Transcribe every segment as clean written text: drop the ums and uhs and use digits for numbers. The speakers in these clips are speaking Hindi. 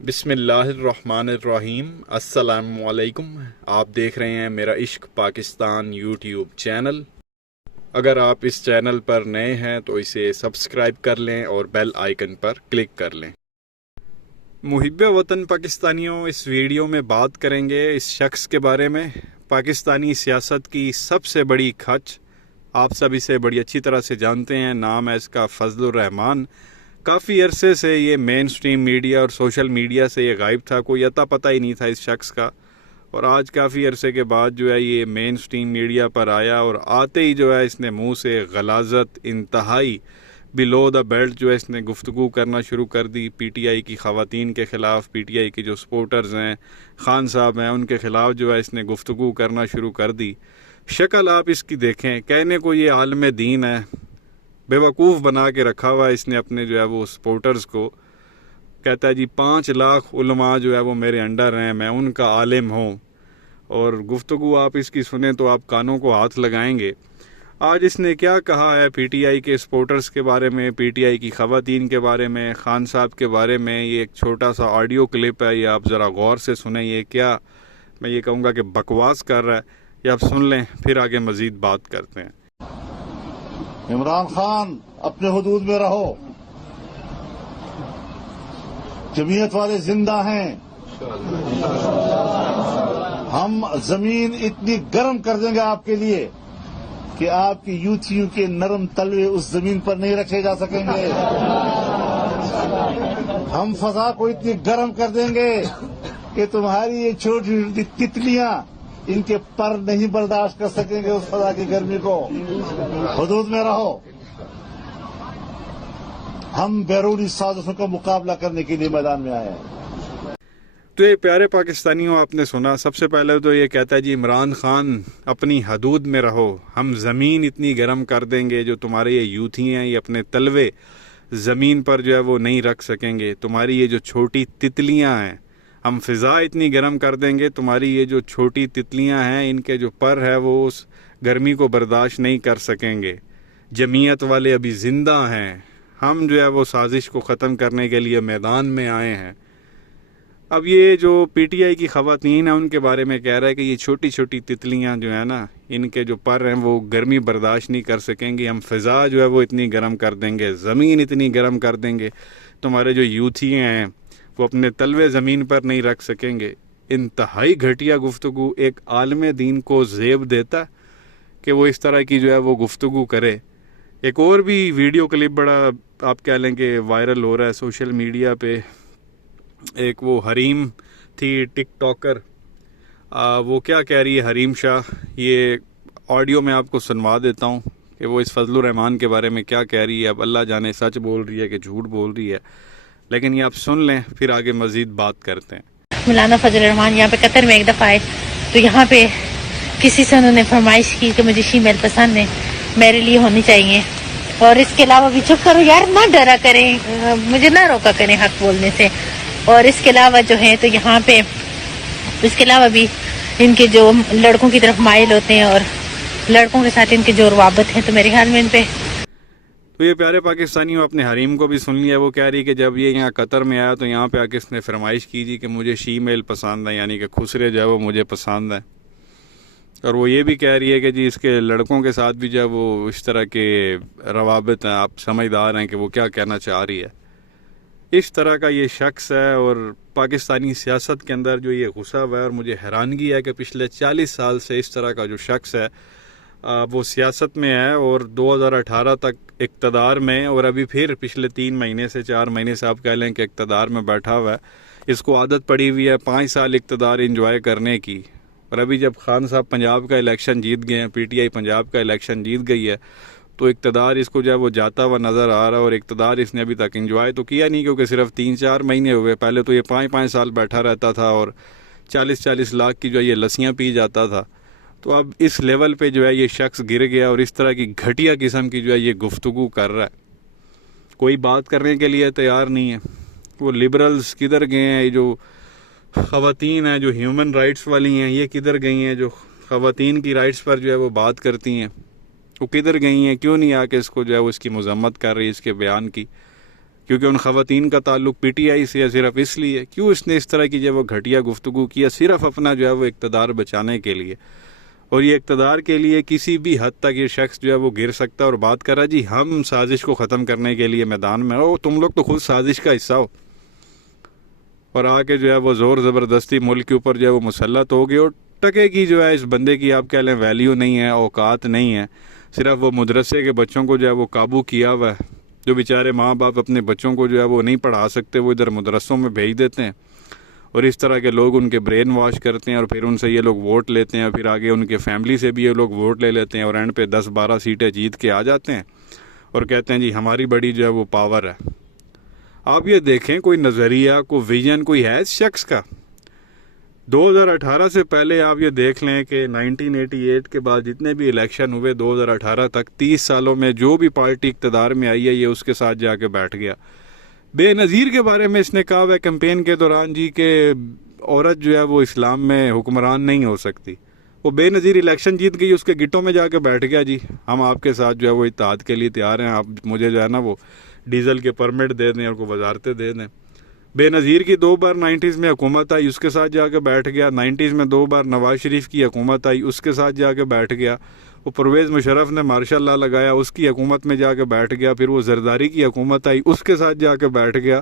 बिस्मिल्लाहिर्रहमानिर्रहीम। अस्सलामुअलैकुम। आप देख रहे हैं मेरा इश्क पाकिस्तान यूट्यूब चैनल। अगर आप इस चैनल पर नए हैं तो इसे सब्सक्राइब कर लें और बेल आइकन पर क्लिक कर लें। मुहिब्बे वतन पाकिस्तानियों, इस वीडियो में बात करेंगे इस शख्स के बारे में, पाकिस्तानी सियासत की सबसे बड़ी खच। आप सब इसे बड़ी अच्छी तरह से जानते हैं। नाम है इसका फजलुर रहमान। काफ़ी अरसे से ये मेन स्ट्रीम मीडिया और सोशल मीडिया से ये गायब था, कोई अता पता ही नहीं था इस शख्स का। और आज काफ़ी अरसे के बाद जो है ये मेन स्ट्रीम मीडिया पर आया और आते ही जो है इसने मुंह से गलाजत इंतहाई बिलो द बेल्ट जो है इसने गुफ्तगू करना शुरू कर दी। पीटीआई की ख़वातीन के ख़िलाफ़, पीटीआई की जो सपोर्टर्स हैं, खान साहब हैं, उनके ख़िलाफ़ जो है इसने गुफ्तगू करना शुरू कर दी। शक्ल आप इसकी देखें, कहने को ये आलम दीन है, बेवकूफ़ बना के रखा हुआ है इसने अपने जो है वो सपोर्टर्स को। कहता है जी 5 लाख उलमा जो है वो मेरे अंडर हैं, मैं उनका आलिम हूँ। और गुफ्तगू आप इसकी सुने तो आप कानों को हाथ लगाएंगे। आज इसने क्या कहा है पीटीआई के सपोर्टर्स के बारे में, पीटीआई की ख़वातीन के बारे में, खान साहब के बारे में। ये एक छोटा सा ऑडियो क्लिप है, ये आप ज़रा गौर से सुने। ये क्या, मैं ये कहूँगा कि बकवास कर रहा है। ये आप सुन लें, फिर आगे मज़ीद बात करते हैं। इमरान खान, अपने हुदूद में रहो। जमीयत वाले जिंदा हैं। हम जमीन इतनी गर्म कर देंगे आपके लिए कि आपकी यूथियों के नरम तलवे उस जमीन पर नहीं रखे जा सकेंगे। हम फजा को इतनी गर्म कर देंगे कि तुम्हारी ये छोटी छोटी तितलियां इनके पर नहीं बर्दाश्त कर सकेंगे उस फजा की गर्मी को। हुदूद में रहो। हम बैरूनी साजिशों का मुकाबला करने के लिए मैदान में आए हैं। तो ये प्यारे पाकिस्तानियों, आपने सुना। सबसे पहले तो ये कहता है जी इमरान खान अपनी हदूद में रहो, हम ज़मीन इतनी गर्म कर देंगे जो तुम्हारे ये यूथी हैं ये अपने तलवे ज़मीन पर जो है वो नहीं रख सकेंगे। तुम्हारी ये जो छोटी तितलियां हैं, हम फ़िज़ा इतनी गर्म कर देंगे, तुम्हारी ये जो छोटी तितलियां हैं इनके जो पर है वो उस गर्मी को बर्दाश्त नहीं कर सकेंगे। जमीयत वाले अभी ज़िंदा हैं, हम जो है वो साजिश को ख़त्म करने के लिए मैदान में आए हैं। अब ये जो पीटीआई की ख़वातीन है उनके बारे में कह रहा है कि ये छोटी छोटी तितलियां जो है ना, इनके जो पर हैं वो गर्मी बर्दाश्त नहीं कर सकेंगी। हम फ़िज़ा जो है वो इतनी गर्म कर देंगे, ज़मीन इतनी गर्म कर देंगे, तुम्हारे जो यूथी हैं वो अपने तलवे ज़मीन पर नहीं रख सकेंगे। इंतहाई घटिया गुफ्तगू एक आलम दीन को ज़ेब देता कि वो इस तरह की जो है वो गुफ्तगू करे। एक और भी वीडियो क्लिप बड़ा आप कह लें कि वायरल हो रहा है सोशल मीडिया पे। एक वो हरीम थी टिकटॉकर, वो क्या कह रही है, हरीम शाह। ये ऑडियो में आपको सुनवा देता हूँ कि वो इस फजलुर रहमान के बारे में क्या कह रही है। अब अल्लाह जाने सच बोल रही है कि झूठ बोल रही है, लेकिन ये आप सुन लें, फिर आगे मजीद बात करते हैं। मौलाना फजल रहमान यहाँ पे कतर में एक दफ़ा आए तो यहाँ पे किसी से उन्होंने फरमाइश की कि मुझे शीमेल पसंद है, मेरे लिए होनी चाहिए। और इसके अलावा भी, चुप करो यार, ना डरा करें, मुझे ना रोका करें हक बोलने से। और इसके अलावा जो है तो यहाँ पे इसके अलावा भी इनके जो लड़कों की तरफ माइल होते हैं और लड़कों के साथ इनके जो रवाबत हैं, तो मेरे ख्याल में इन पे। तो ये प्यारे पाकिस्तानियों, अपने हरीम को भी सुन लिया। वो कह रही कि जब ये यहाँ कतर में आया तो यहाँ पे आके इसने फरमाइश की थी कि मुझे शीमेल पसंद है, यानी कि खुसरे जो है वो मुझे पसंद है। और वो ये भी कह रही है कि जी इसके लड़कों के साथ भी जो है वो इस तरह के रवाबत हैं। आप समझदार हैं कि वो क्या कहना चाह रही है। इस तरह का ये शख्स है और पाकिस्तानी सियासत के अंदर जो ये घुसा हुआ है। और मुझे हैरानगी है कि पिछले 40 साल से इस तरह का जो शख्स है वो सियासत में है और 2018 तक इक़्तिदार में, और अभी फिर पिछले 3 महीने से 4 महीने से आप कह लें कि इक़्तिदार में बैठा हुआ है। इसको आदत पड़ी हुई है 5 साल इक़्तिदार इंजॉय करने की। और अभी जब खान साहब पंजाब का इलेक्शन जीत गए हैं, पीटीआई पंजाब का इलेक्शन जीत गई है, तो इक़्तिदार इसको जो है वो जाता हुआ नज़र आ रहा है। और इक़्तिदार इसने अभी तक इंजॉय तो किया नहीं, क्योंकि सिर्फ 3-4 महीने हुए। पहले तो ये 5-5 साल बैठा रहता था और 40-40 लाख की जो है ये लस्सियाँ पी जाता था। तो अब इस लेवल पे जो है ये शख्स गिर गया और इस तरह की घटिया किस्म की जो है ये गुफ्तगू कर रहा है। कोई बात करने के लिए तैयार नहीं है। वो लिबरल्स किधर गए हैं, ये जो ख़वातीन हैं जो ह्यूमन राइट्स वाली हैं, ये किधर गई हैं, जो ख़वातीन की राइट्स पर जो है वो बात करती हैं, वो किधर गई हैं? क्यों नहीं आके इसको जो है वो इसकी मजम्मत कर रही है, इसके बयान की। क्योंकि उन ख़वातीन का ताल्लुक PTI से है, सिर्फ इसलिए क्यों इसने इस तरह की जो वो घटिया गुफ्तगू किया सिर्फ अपना जो है वो इक़्तिदार बचाने के लिए। और ये इक़्तिदार के लिए किसी भी हद तक ये शख्स जो है वो गिर सकता है और बात कर रहा जी हम साजिश को ख़त्म करने के लिए मैदान में हो। तुम लोग तो खुद साजिश का हिस्सा हो और आके जो है वो ज़ोर ज़बरदस्ती मुल्क के ऊपर जो है वो मुसल्लत हो गए। और टके की जो है इस बंदे की आप कह लें वैल्यू नहीं है, औकात नहीं है। सिर्फ वो मदरसे के बच्चों को जो है वो काबू किया हुआ है। जो बेचारे माँ बाप अपने बच्चों को जो है वो नहीं पढ़ा सकते, वो इधर मदरसों में भेज देते हैं और इस तरह के लोग उनके ब्रेन वॉश करते हैं और फिर उनसे ये लोग वोट लेते हैं। फिर आगे उनके फैमिली से भी ये लोग वोट ले लेते हैं और एंड पे 10-12 सीटें जीत के आ जाते हैं और कहते हैं जी हमारी बड़ी जो है वो पावर है। आप ये देखें कोई नज़रिया, कोई विजन कोई है इस शख्स का। 2018 से पहले आप ये देख लें कि 1988 के बाद जितने भी इलेक्शन हुए 2018 तक 30 सालों में जो भी पार्टी इक़्तिदार में आई है ये उसके साथ जाके बैठ गया। बेनज़ीर के बारे में इसने कहा हुआ कैंपेन के दौरान जी कि औरत जो है वो इस्लाम में हुक्मरान नहीं हो सकती। वो बेनज़ीर इलेक्शन जीत गई, उसके गिट्टों में जाके बैठ गया जी हम आपके साथ जो है वो इत्तेहाद के लिए तैयार हैं, आप मुझे जो है ना वो डीज़ल के परमिट दे दें और को वजारतें दे दें। बेनज़ीर की 2 बार 90s में हुकूमत आई, उसके साथ जाके बैठ गया। 90s में 2 बार नवाज शरीफ की हुकूमत आई, उसके साथ जाके बैठ गया। वो परवेज़ मुशर्रफ ने मार्शल लॉ लगाया, उसकी हुकूमत में जाके बैठ गया। फिर वो जरदारी की हुकूमत आई, उसके साथ जाके बैठ गया।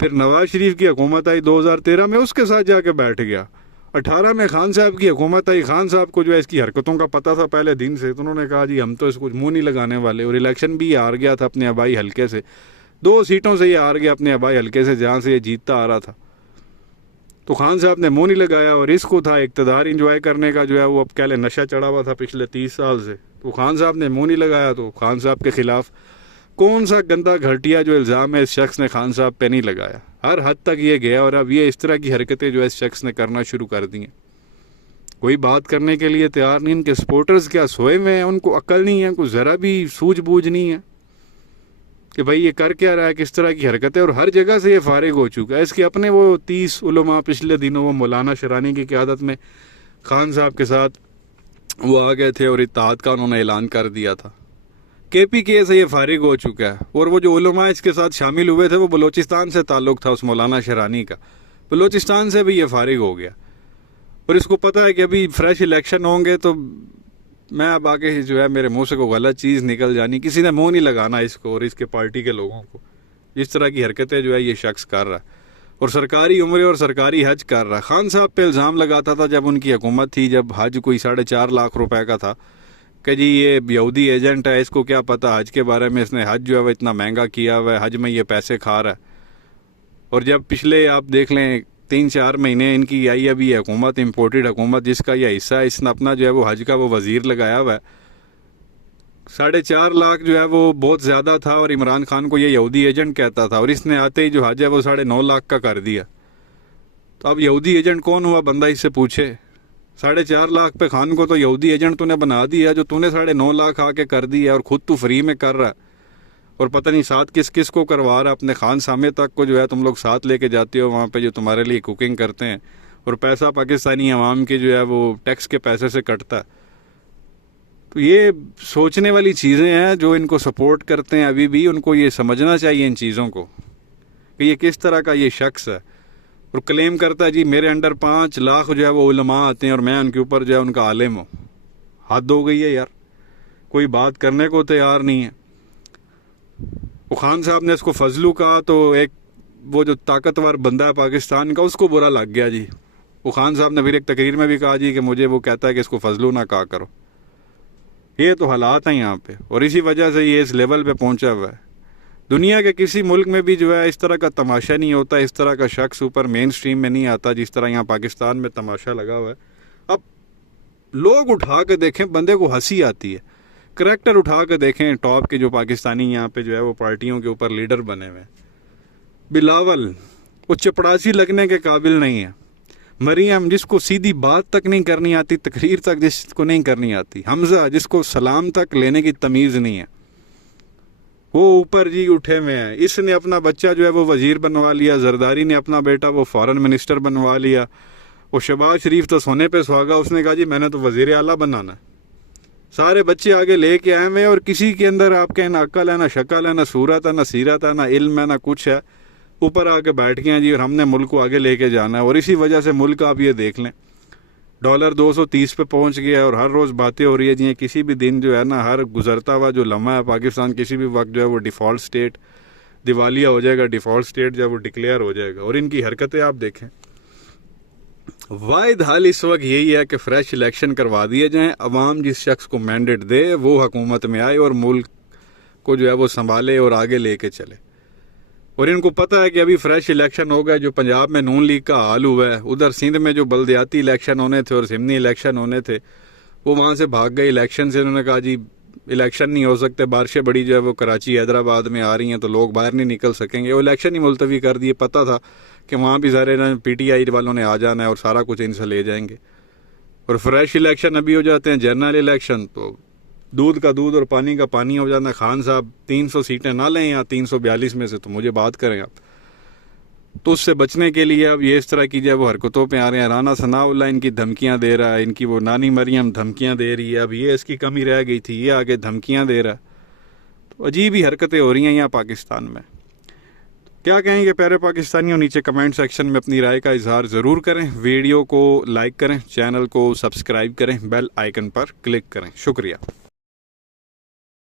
फिर नवाज शरीफ की हुकूमत आई 2013 में, उसके साथ जाके बैठ गया। 18 में खान साहब की हुकूमत आई, खान साहब को जो है इसकी हरकतों का पता था पहले दिन से, तो उन्होंने कहा जी हम तो इसको मुँह नहीं लगाने वाले। और इलेक्शन भी हार गया था अपने आबाई हल्के से, 2 सीटों से ये हार गया अपने आबाई हल्के से जहाँ से ये जीतता आ रहा था। तो खान साहब ने मुँह नहीं लगाया और इसको था इक़्तिदार इंजॉय करने का जो है वो अब कह लें नशा चढ़ा हुआ था पिछले 30 साल से। तो खान साहब ने मुँह नहीं लगाया, तो खान साहब के ख़िलाफ़ कौन सा गंदा घटिया जो इल्ज़ाम है इस शख्स ने खान साहब पे नहीं लगाया। हर हद तक ये गया और अब ये इस तरह की हरकतें जो है इस शख्स ने करना शुरू कर दी हैं। कोई बात करने के लिए तैयार नहीं। इनके सपोर्टर्स क्या सोए हुए हैं, उनको अक्ल नहीं है, उनको ज़रा भी सूझबूझ नहीं है कि भाई ये कर क्या रहा है, किस तरह की हरकत है। और हर जगह से ये फारिग हो चुका है। इसके अपने वो 30 उलमा पिछले दिनों वो मौलाना शरानी की क़यादत में खान साहब के साथ वो आ गए थे और इत्तेहाद का उन्होंने ऐलान कर दिया था। KPK से ये फारिग हो चुका है। और वो जो उलमा इसके साथ शामिल हुए थे वो बलूचिस्तान से ताल्लुक़ था उस मौलाना शरानी का, बलूचिस्तान से भी ये फारिग हो गया। और इसको पता है कि अभी फ्रेश इलेक्शन होंगे तो मैं अब आगे जो है मेरे मुंह से कोई गलत चीज़ निकल जानी, किसी ने मुंह नहीं लगाना इसको और इसके पार्टी के लोगों को। जिस तरह की हरकतें जो है ये शख्स कर रहा है और सरकारी उम्र और सरकारी हज कर रहा है। खान साहब पे इल्ज़ाम लगाता था जब उनकी हुकूमत थी, जब हज कोई 4.5 लाख रुपए का था कि जी ये यहूदी एजेंट है, इसको क्या पता हज के बारे में, इसने हज जो है वह इतना महंगा किया हुआ है, हज में ये पैसे खा रहा है। और जब पिछले आप देख लें 3-4 महीने इनकी आई अभी ये हुकूमत, इम्पोर्टेड हुकूमत जिसका यह हिस्सा है, इसने अपना जो है वो हज का वो वज़ीर लगाया हुआ है। 4.5 लाख जो है वो बहुत ज़्यादा था और इमरान खान को ये यहूदी एजेंट कहता था और इसने आते ही जो हज है वो 9.5 लाख का कर दिया। तो अब यहूदी एजेंट कौन हुआ बंदा इससे पूछे। 4.5 लाख पे खान को तो यहूदी एजेंट तूने बना दिया, जो तूने 9.5 लाख आके कर दिया और ख़ुद तू फ्री में कर रहा है और पता नहीं साथ किस किस को करवा रहा। अपने खान सामे तक को जो है तुम लोग साथ लेके जाते हो वहाँ पे, जो तुम्हारे लिए कुकिंग करते हैं और पैसा पाकिस्तानी अवाम के जो है वो टैक्स के पैसे से कटता है। तो ये सोचने वाली चीज़ें हैं। जो इनको सपोर्ट करते हैं अभी भी, उनको ये समझना चाहिए इन चीज़ों को कि ये किस तरह का ये शख्स है। और क्लेम करता है जी मेरे अंडर 5 लाख जो है वो उलमा आते हैं और मैं उनके ऊपर जो है उनका आलिम हूँ। हद हो गई है यार, कोई बात करने को तैयार नहीं है। वो खान साहब ने इसको फजलू कहा तो एक वो जो ताकतवर बंदा है पाकिस्तान का उसको बुरा लग गया जी। वो खान साहब ने फिर एक तकरीर में भी कहा जी कि मुझे वो कहता है कि इसको फजलू ना कहा करो। ये तो हालात हैं यहाँ पे और इसी वजह से ये इस लेवल पे पहुँचा हुआ है। दुनिया के किसी मुल्क में भी जो है इस तरह का तमाशा नहीं होता, इस तरह का शख्स ऊपर मेन स्ट्रीम में नहीं आता जिस तरह यहाँ पाकिस्तान में तमाशा लगा हुआ है। अब लोग उठा के देखें, बंदे को हंसी आती है। करैक्टर उठा के देखें टॉप के जो पाकिस्तानी यहाँ पे जो है वो पार्टियों के ऊपर लीडर बने हुए हैं। बिलावल वो चपड़ासी लगने के काबिल नहीं है। मरियम जिसको सीधी बात तक नहीं करनी आती, तकरीर तक जिसको नहीं करनी आती। हमजा जिसको सलाम तक लेने की तमीज़ नहीं है, वो ऊपर जी उठे हुए हैं। इसने अपना बच्चा जो है वो वज़ीर बनवा लिया, जरदारी ने अपना बेटा वो फॉरेन मिनिस्टर बनवा लिया। वो शहबाज शरीफ तो सोने पे सुहागा, उसने कहा जी मैंने तो वज़ीर आला बनाना है। सारे बच्चे आगे लेके आए हुए और किसी के अंदर आपके ना अक्ल है, ना शक्ल है, ना सूरत है, ना सीरत है, ना इल्म है, ना कुछ है। ऊपर आके बैठ गए हैं जी और हमने मुल्क को आगे लेके जाना है। और इसी वजह से मुल्क आप ये देख लें, डॉलर 230 पे पहुंच गया और हर रोज़ बातें हो रही है जी किसी भी दिन जो है ना, हर गुजरता हुआ जो लम्हा है पाकिस्तान किसी भी वक्त जो है वो डिफ़ॉल्ट स्टेट, दिवालिया हो जाएगा, डिफ़ॉल्ट स्टेट जो है वो डिक्लेयर हो जाएगा। और इनकी हरकतें आप देखें, वाहिद हाल इस वक्त यही है कि फ्रेश इलेक्शन करवा दिए जाएं, अवाम जिस शख्स को मैंडेट दे वो हुकूमत में आए और मुल्क को जो है वो संभाले और आगे लेके चले। और इनको पता है कि अभी फ्रेश इलेक्शन हो गए, जो पंजाब में नून लीग का हाल हुआ है, उधर सिंध में जो बल्दियाती इलेक्शन होने थे और ज़िमनी इलेक्शन होने थे, वो वहाँ से भाग गए इलेक्शन से। उन्होंने कहा जी इलेक्शन नहीं हो सकते, बारिशें बड़ी जो है वो कराची हैदराबाद में आ रही हैं तो लोग बाहर नहीं निकल सकेंगे, वो इलेक्शन ही मुलतवी कर दिए। पता था कि वहाँ भी सारे PTI वालों ने आ जाना है और सारा कुछ इनसे ले जाएंगे। और फ्रेश इलेक्शन अभी हो जाते हैं, जनरल इलेक्शन तो दूध का दूध और पानी का पानी हो जाना। खान साहब 300 सीटें ना लें या 342 में से तो मुझे बात करें आप। तो उससे बचने के लिए अब ये इस तरह की जो है वो हरकतों पे आ रहे हैं। राना सनाउल्लाह इनकी धमकियां दे रहा है, इनकी वो नानी मरियम धमकियां दे रही है, अब ये इसकी कमी रह गई थी, ये आगे धमकियां दे रहा है। तो अजीब ही हरकतें हो रही हैं यहाँ पाकिस्तान में। क्या कहेंगे प्यारे पाकिस्तानियों, नीचे कमेंट सेक्शन में अपनी राय का इजहार ज़रूर करें। वीडियो को लाइक करें, चैनल को सब्सक्राइब करें, बेल आइकन पर क्लिक करें। शुक्रिया।